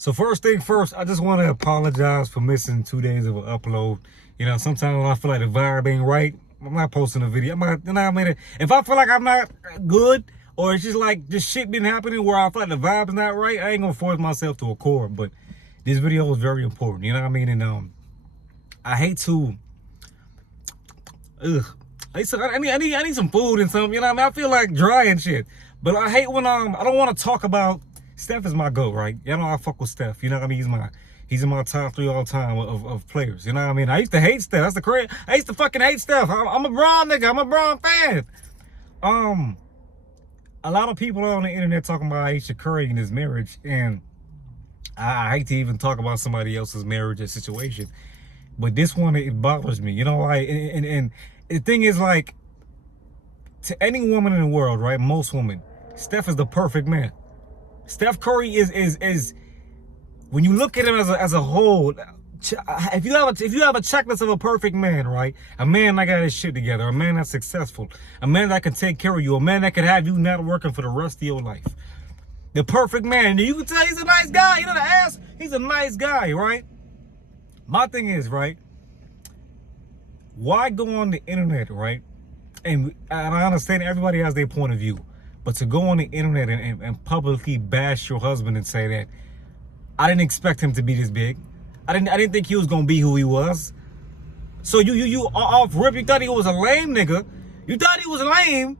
So first thing first, I just want to apologize for missing 2 days of an upload. You know, sometimes when I feel like the vibe ain't right, I'm not posting a video. I'm not, you know what I mean? If I feel like I'm not good, or it's just like this shit been happening where I feel like the vibe's not right, I ain't gonna force myself to record. But this video was very important, you know what I mean? And I hate to, I need some food and something, you know what I mean? I feel like dry and shit. But I hate when I don't want to talk about. Steph is my GOAT, right? Y'all know I fuck with Steph. You know what I mean? He's in my top 3 all time of players. You know what I mean? I used to hate Steph. That's the crazy. I used to fucking hate Steph. I'm a Bron nigga. I'm a Bron fan. A lot of people on the internet talking about Ayesha Curry and his marriage, and I hate to even talk about somebody else's marriage or situation, but this one, it bothers me. You know, like, and the thing is, like, to any woman in the world, right? Most women, Steph is the perfect man. Steph Curry is when you look at him as a whole, if you have a checklist of a perfect man, right? A man that got his shit together, a man that's successful, a man that can take care of you, a man that can have you not working for the rest of your life. The perfect man. You can tell he's a nice guy. You know the ass? He's a nice guy, right? My thing is, right? Why go on the internet, right? And I understand everybody has their point of view. But to go on the internet and publicly bash your husband and say that I didn't expect him to be this big, I didn't think he was gonna be who he was. So you off rip, you thought he was a lame nigga. You thought he was lame,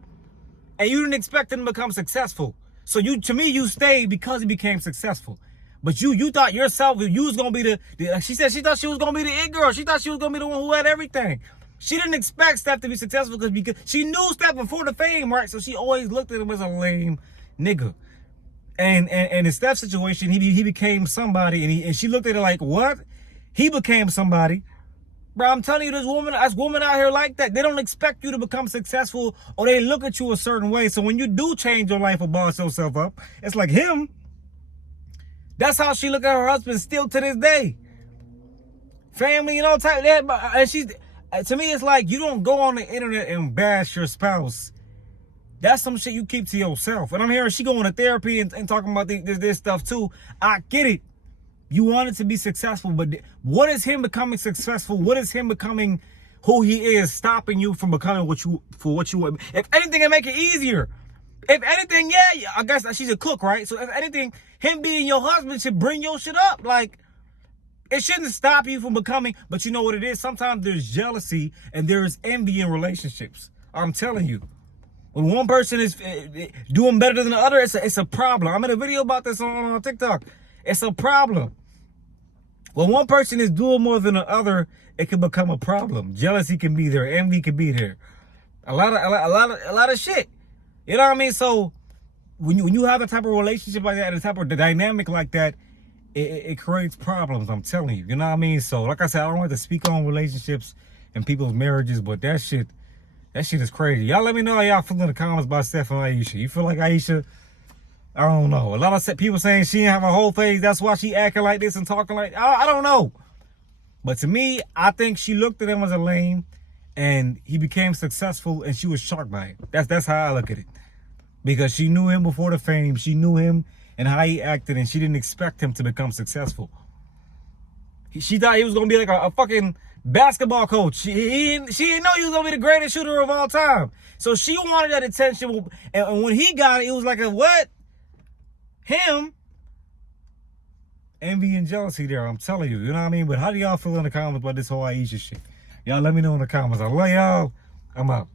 and you didn't expect him to become successful. So to me you stayed because he became successful. But you thought yourself you was gonna be the she said she thought she was gonna be the it girl. She thought she was gonna be the one who had everything. She didn't expect Steph to be successful because she knew Steph before the fame, right? So she always looked at him as a lame nigga. And in Steph's situation, he became somebody, and she looked at it like, what? He became somebody. Bro, I'm telling you, there's women out here like that. They don't expect you to become successful, or they look at you a certain way. So when you do change your life or boss yourself up, it's like him. That's how she look at her husband still to this day. Family, you know, type that. And she's... To me, it's like you don't go on the internet and bash your spouse. That's some shit you keep to yourself. And I'm hearing she going to therapy and talking about this stuff too. I get it. You want it to be successful, but what is him becoming successful? What is him becoming who he is stopping you from becoming what you want? If anything, it make it easier. If anything, yeah, I guess she's a cook, right? So if anything, him being your husband should bring your shit up. Like, it shouldn't stop you from becoming, but you know what it is? Sometimes there's jealousy and there's envy in relationships. I'm telling you. When one person is doing better than the other, it's a problem. I made a video about this on TikTok. It's a problem. When one person is doing more than the other, it can become a problem. Jealousy can be there. Envy can be there. A lot of shit. You know what I mean? So when you have a type of relationship like that, a type of dynamic like that, it creates problems, I'm telling you. You know what I mean? So, like I said, I don't want to speak on relationships and people's marriages, but that shit is crazy. Y'all let me know how y'all feel in the comments about Steph and Ayesha. You feel like Ayesha? I don't know. A lot of people saying she didn't have a whole phase. That's why she acting like this and talking like... I don't know. But to me, I think she looked at him as a lame, and he became successful, and she was shocked by it. That's how I look at it. Because she knew him before the fame. She knew him and how he acted, and she didn't expect him to become successful. She thought he was going to be like a fucking basketball coach. She didn't know he was going to be the greatest shooter of all time. So she wanted that attention, and when he got it, it was like a what? Him? Envy and jealousy there, I'm telling you. You know what I mean? But how do y'all feel in the comments about this whole Ayesha shit? Y'all let me know in the comments. I love y'all. I'm out.